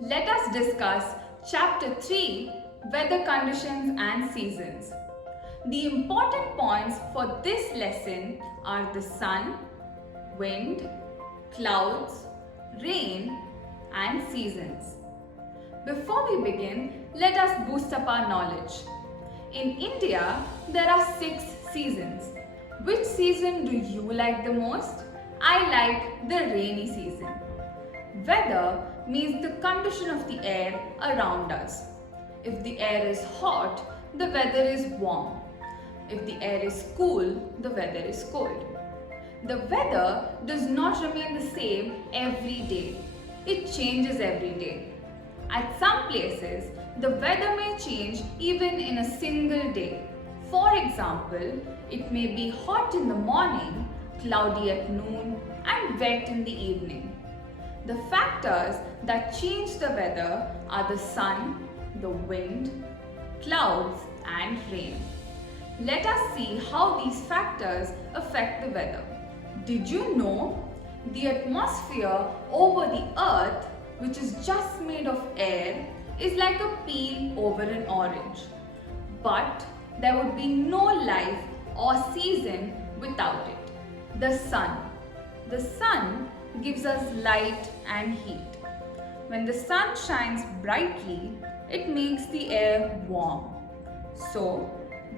Let us discuss Chapter 3, Weather Conditions and Seasons. The important points for this lesson are the sun, wind, clouds, rain and seasons. Before we begin, let us boost up our knowledge. In India, there are 6 seasons. Which season do you like the most? I like the rainy season. Weather means the condition of the air around us. If the air is hot, the weather is warm. If the air is cool, the weather is cold. The weather does not remain the same every day. It changes every day. At some places, the weather may change even in a single day. For example, it may be hot in the morning, cloudy at noon, and wet in the evening. The factors that change the weather are the sun, the wind, clouds, and rain. Let us see how these factors affect the weather. Did you know the atmosphere over the earth, which is just made of air, is like a peel over an orange? But there would be no life or season without it. The sun. The sun gives us light and heat. When the sun shines brightly, it makes the air warm. So,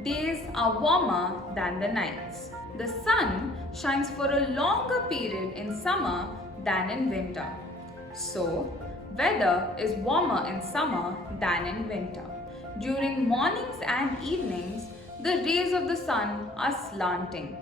days are warmer than the nights. The sun shines for a longer period in summer than in winter. So, weather is warmer in summer than in winter. During mornings and evenings, the rays of the sun are slanting.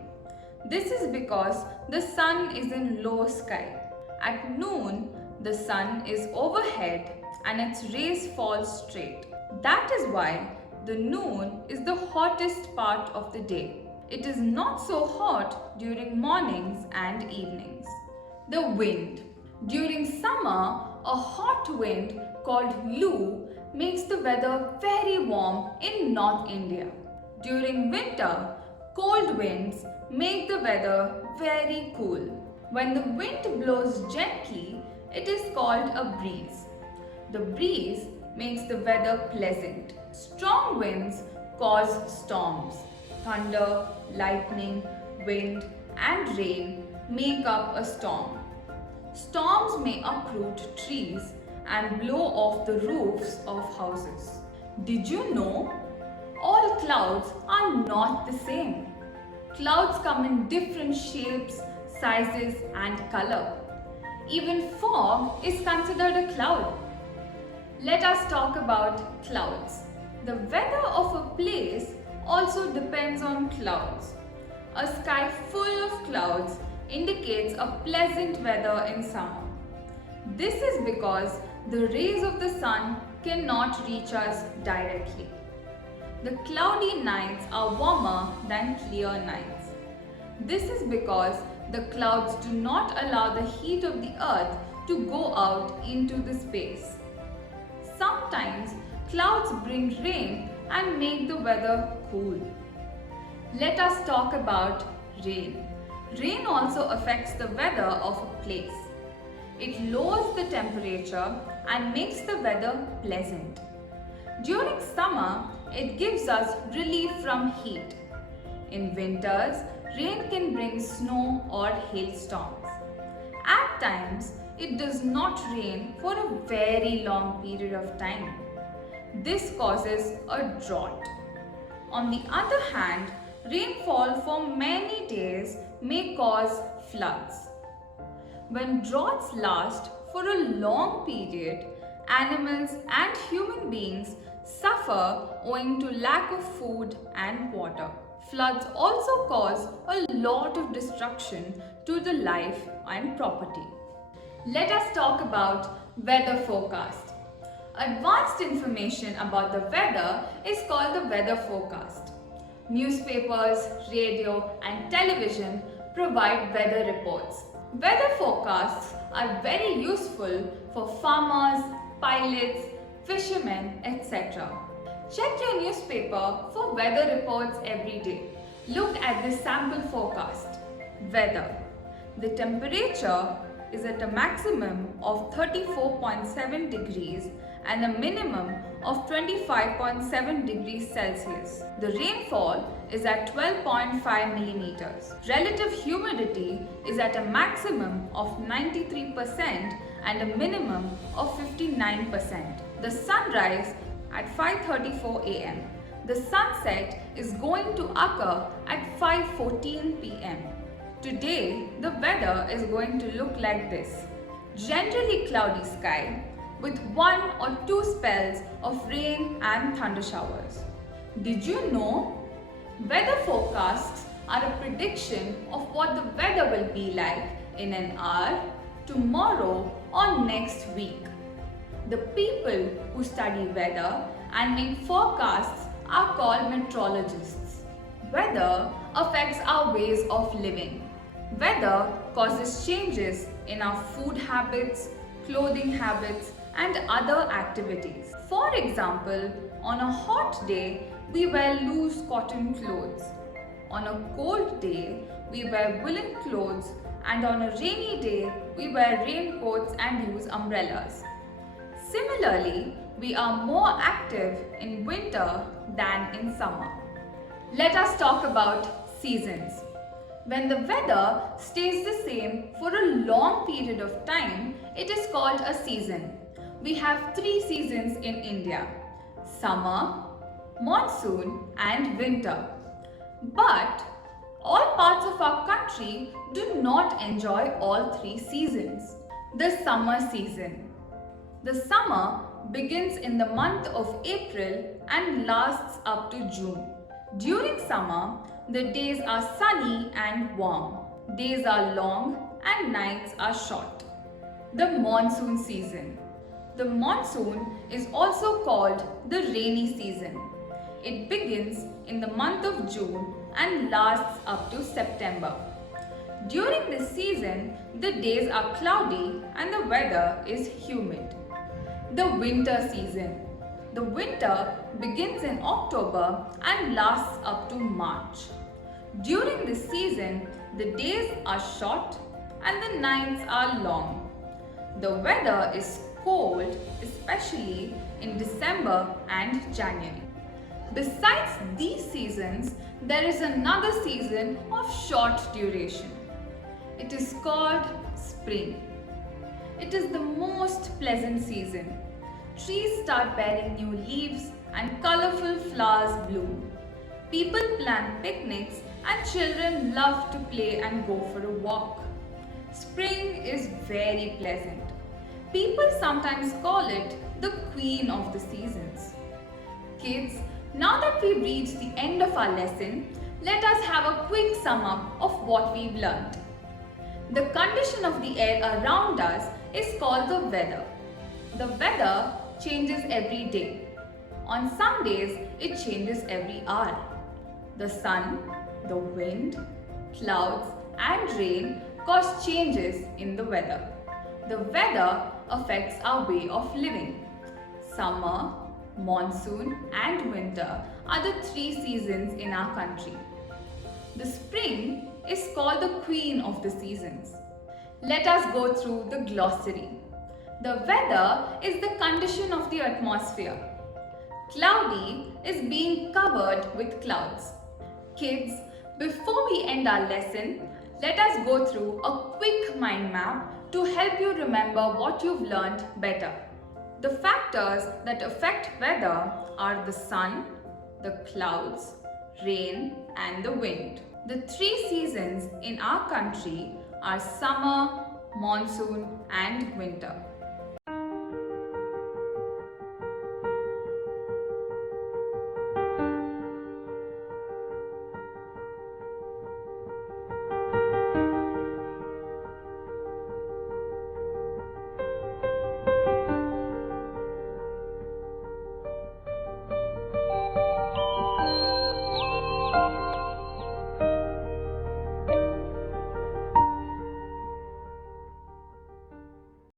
This is because the sun is in low sky. At noon, the sun is overhead and its rays fall straight. That is why the noon is the hottest part of the day. It is not so hot during mornings and evenings. The wind. During summer, a hot wind called Loo makes the weather very warm in North India. During winter, cold winds make the weather very cool. When the wind blows gently, it is called a breeze. The breeze makes the weather pleasant. Strong winds cause storms. Thunder, lightning, wind, and rain make up a storm. Storms may uproot trees and blow off the roofs of houses. Did you know? All clouds are not the same. Clouds come in different shapes, sizes, and color. Even fog is considered a cloud. Let us talk about clouds. The weather of a place also depends on clouds. A sky full of clouds indicates a pleasant weather in summer. This is because the rays of the sun cannot reach us directly. The cloudy nights are warmer than clear nights. This is because the clouds do not allow the heat of the earth to go out into the space. Sometimes clouds bring rain and make the weather cool. Let us talk about rain. Rain also affects the weather of a place. It lowers the temperature and makes the weather pleasant. During summer, it gives us relief from heat. In winters, rain can bring snow or hailstorms. At times, it does not rain for a very long period of time. This causes a drought. On the other hand, rainfall for many days may cause floods. When droughts last for a long period, animals and human beings suffer owing to lack of food and water. Floods also cause a lot of destruction to the life and property. Let us talk about weather forecast. Advanced information about the weather is called the weather forecast. Newspapers, radio, and television provide weather reports. Weather forecasts are very useful for farmers, pilots, fishermen, etc. Check your newspaper for weather reports every day. Look at the sample forecast. Weather. The temperature is at a maximum of 34.7 degrees and a minimum of 25.7 degrees Celsius. The rainfall is at 12.5 millimeters. Relative humidity is at a maximum of 93% and a minimum of 59%. The sunrise at 5:34 am. The sunset is going to occur at 5:14 pm. Today, the weather is going to look like this. Generally cloudy sky with 1 or 2 spells of rain and thunder showers. Did you know? Weather forecasts are a prediction of what the weather will be like in an hour, tomorrow or next week. The people who study weather and make forecasts are called meteorologists. Weather affects our ways of living. Weather causes changes in our food habits, clothing habits, and other activities. For example, on a hot day, we wear loose cotton clothes. On a cold day, we wear woolen clothes, and on a rainy day, we wear raincoats and use umbrellas. Similarly, we are more active in winter than in summer. Let us talk about seasons. When the weather stays the same for a long period of time, it is called a season. We have 3 seasons in India: summer, monsoon and winter. But all parts of our country do not enjoy all 3 seasons. The summer season. The summer begins in the month of April and lasts up to June. During summer, the days are sunny and warm. Days are long and nights are short. The monsoon season. The monsoon is also called the rainy season. It begins in the month of June and lasts up to September. During this season, the days are cloudy and the weather is humid. The winter season. The winter begins in October and lasts up to March. During this season, the days are short and the nights are long. The weather is cold, especially in December and January. Besides these seasons, there is another season of short duration. It is called spring. It is the most pleasant season. Trees start bearing new leaves and colorful flowers bloom. People plan picnics and children love to play and go for a walk. Spring is very pleasant. People sometimes call it the queen of the seasons. Kids, now that we've reached the end of our lesson, let us have a quick sum up of what we've learned. The condition of the air around us is called the weather. The weather changes every day. On some days, it changes every hour. The sun, the wind, clouds and rain cause changes in the weather. The weather affects our way of living. Summer, monsoon and winter are the 3 seasons in our country. The spring is called the queen of the seasons. Let us go through the glossary. The weather is the condition of the atmosphere. Cloudy is being covered with clouds. Kids, before we end our lesson, let us go through a quick mind map to help you remember what you've learned better. The factors that affect weather are the sun, the clouds, rain and the wind. The 3 seasons in our country are summer, monsoon and winter.